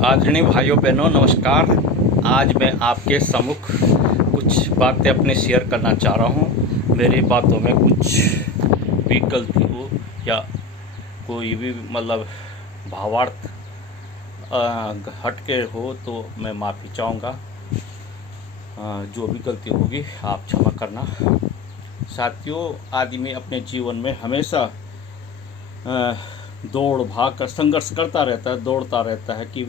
आदरणीय भाइयों बहनों नमस्कार। आज मैं आपके सम्मुख कुछ बातें अपने शेयर करना चाह रहा हूँ। मेरी बातों में कुछ भी गलती हो या कोई भी भावार्थ हटके हो तो मैं माफ़ी चाहूँगा। जो भी गलती होगी आप क्षमा करना। साथियों, आदमी अपने जीवन में हमेशा दौड़ भाग कर संघर्ष करता रहता है, दौड़ता रहता है कि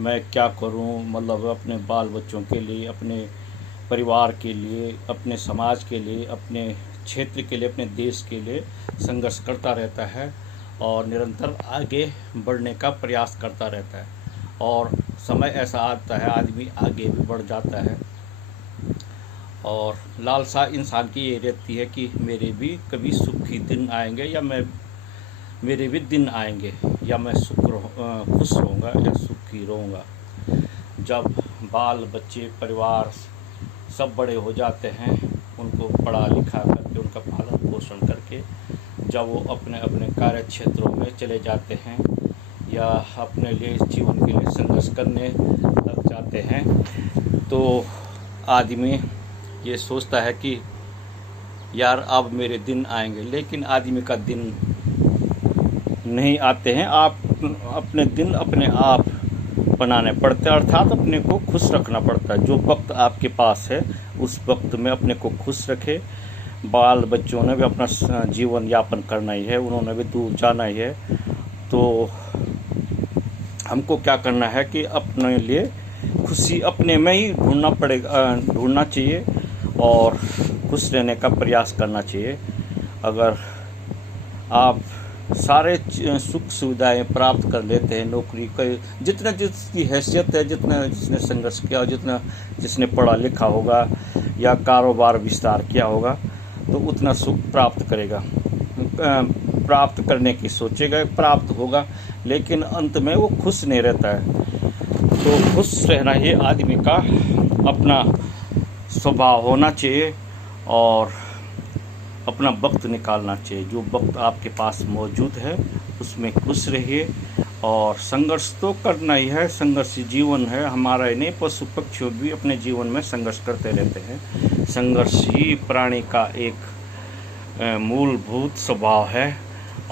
मैं क्या करूं, अपने बाल बच्चों के लिए, अपने परिवार के लिए, अपने समाज के लिए, अपने क्षेत्र के लिए, अपने देश के लिए संघर्ष करता रहता है और निरंतर आगे बढ़ने का प्रयास करता रहता है। और समय ऐसा आता है आदमी आगे भी बढ़ जाता है और लालसा इंसान की ये रहती है कि मेरे भी कभी सुखी दिन आएंगे या मेरे भी दिन आएंगे या मैं खुश रहूँगा या सुखी रहूँगा। जब बाल बच्चे परिवार सब बड़े हो जाते हैं, उनको पढ़ा लिखा करके उनका पालन पोषण करके जब वो अपने अपने कार्य क्षेत्रों में चले जाते हैं या अपने लिए जीवन के लिए संघर्ष करने लग जाते हैं, तो आदमी ये सोचता है कि यार अब मेरे दिन आएंगे, लेकिन आदमी का दिन नहीं आते हैं। आप अपने दिन अपने आप बनाने पड़ते हैं, अर्थात अपने को खुश रखना पड़ता है। जो वक्त आपके पास है उस वक्त में अपने को खुश रखे। बाल बच्चों ने भी अपना जीवन यापन करना ही है, उन्होंने भी दूर जाना ही है। तो हमको क्या करना है कि अपने लिए खुशी अपने में ही ढूंढना चाहिए और खुश रहने का प्रयास करना चाहिए। अगर आप सारे सुख सुविधाएं प्राप्त कर लेते हैं, नौकरी का जितना जिसकी हैसियत है, जिसने संघर्ष किया, जिसने पढ़ा लिखा होगा या कारोबार विस्तार किया होगा, तो उतना सुख प्राप्त करेगा, प्राप्त करने की सोचेगा, प्राप्त होगा, लेकिन अंत में वो खुश नहीं रहता है। तो खुश रहना ही आदमी का अपना स्वभाव होना चाहिए और अपना वक्त निकालना चाहिए। जो वक्त आपके पास मौजूद है उसमें खुश रहिए और संघर्ष तो करना ही है। संघर्ष जीवन है हमारा ही नहीं, पशु पक्षी भी अपने जीवन में संघर्ष करते रहते हैं। संघर्ष ही प्राणी का एक मूलभूत स्वभाव है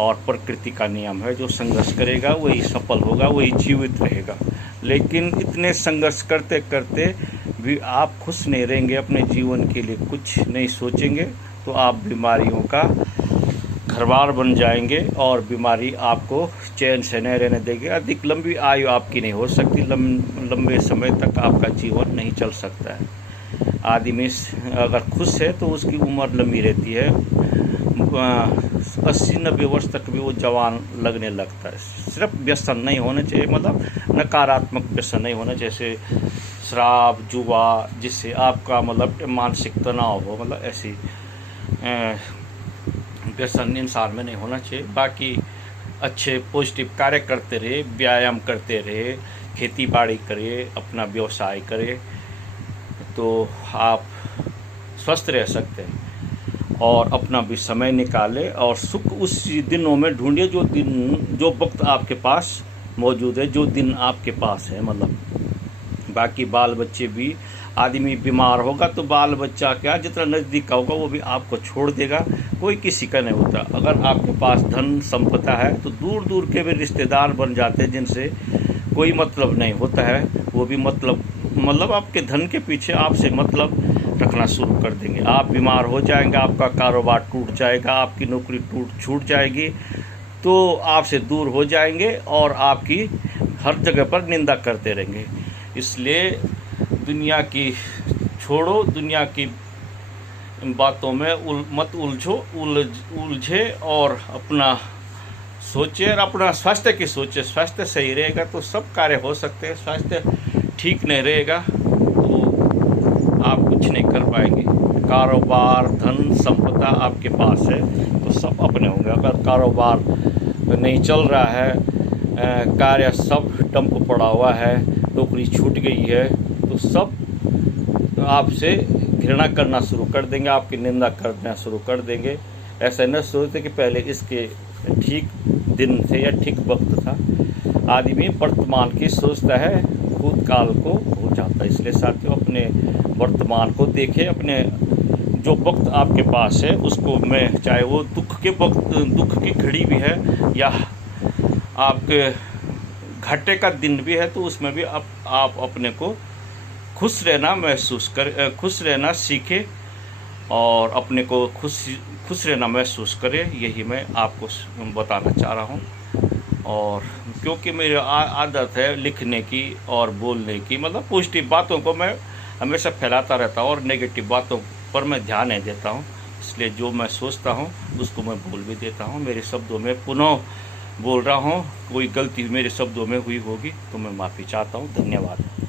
और प्रकृति का नियम है। जो संघर्ष करेगा वही सफल होगा, वही जीवित रहेगा। लेकिन इतने संघर्ष करते करते भी आप खुश नहीं रहेंगे, अपने जीवन के लिए कुछ नहीं सोचेंगे, तो आप बीमारियों का घरबार बन जाएंगे और बीमारी आपको चैन से नहीं रहने देगी। अधिक लंबी आयु आपकी नहीं हो सकती, लंबे समय तक आपका जीवन नहीं चल सकता है। आदमी अगर खुश है तो उसकी उम्र लंबी रहती है, 80-90 वर्ष तक भी वो जवान लगने लगता है। सिर्फ व्यसन नहीं होना चाहिए, नकारात्मक व्यसन नहीं होना, जैसे शराब जुआ, जिससे आपका मानसिक तनाव हो, ऐसी व्यसन इंसान में नहीं होना चाहिए। बाकी अच्छे पॉजिटिव कार्य करते रहे, व्यायाम करते रहे, खेती बाड़ी करे, अपना व्यवसाय करे, तो आप स्वस्थ रह सकते हैं और अपना भी समय निकाले और सुख उस दिनों में ढूंढिए जो वक्त आपके पास मौजूद है, जो दिन आपके पास है। बाकी बाल बच्चे भी, आदमी बीमार होगा तो बाल बच्चा क्या, जितना नज़दीक का होगा वो भी आपको छोड़ देगा, कोई किसी का नहीं होता। अगर आपके पास धन संपदा है तो दूर दूर के भी रिश्तेदार बन जाते हैं जिनसे कोई मतलब नहीं होता है, वो भी आपके धन के पीछे आपसे रखना शुरू कर देंगे। आप बीमार हो जाएंगे, आपका कारोबार टूट जाएगा, आपकी नौकरी छूट जाएगी, तो आपसे दूर हो जाएंगे और आपकी हर जगह पर निंदा करते रहेंगे। इसलिए दुनिया की छोड़ो, दुनिया की बातों में मत उलझे और अपना सोचे और अपना स्वास्थ्य की सोचे। स्वास्थ्य सही रहेगा तो सब कार्य हो सकते हैं, स्वास्थ्य ठीक नहीं रहेगा तो आप कुछ नहीं कर पाएंगे। कारोबार धन संपदा आपके पास है तो सब अपने होंगे। अगर कारोबार नहीं चल रहा है, कार्य सब डंप पड़ा हुआ है, नौकरी छूट गई है, तो सब आपसे घृणा करना शुरू कर देंगे, आपकी निंदा करना शुरू कर देंगे। ऐसा न सोचते कि पहले इसके ठीक दिन थे या ठीक वक्त था। आदमी वर्तमान की सोचता है, भूतकाल को भूल जाता है। इसलिए साथियों, अपने वर्तमान को देखें, अपने जो वक्त आपके पास है उसको में, चाहे वो दुख के वक्त, दुख की घड़ी भी है या आपके घाटे का दिन भी है, तो उसमें भी आप अपने को खुश रहना सीखें और अपने को खुश रहना महसूस करें। यही मैं आपको बताना चाह रहा हूँ। और क्योंकि मेरी आदत है लिखने की और बोलने की, मतलब पॉजिटिव बातों को मैं हमेशा फैलाता रहता हूँ और नेगेटिव बातों पर मैं ध्यान नहीं देता हूँ। इसलिए जो मैं सोचता हूँ उसको मैं बोल भी देता हूँ। मेरे शब्दों में पुनः बोल रहा हूँ, कोई गलती मेरे शब्दों में हुई होगी तो मैं माफ़ी चाहता हूँ। धन्यवाद।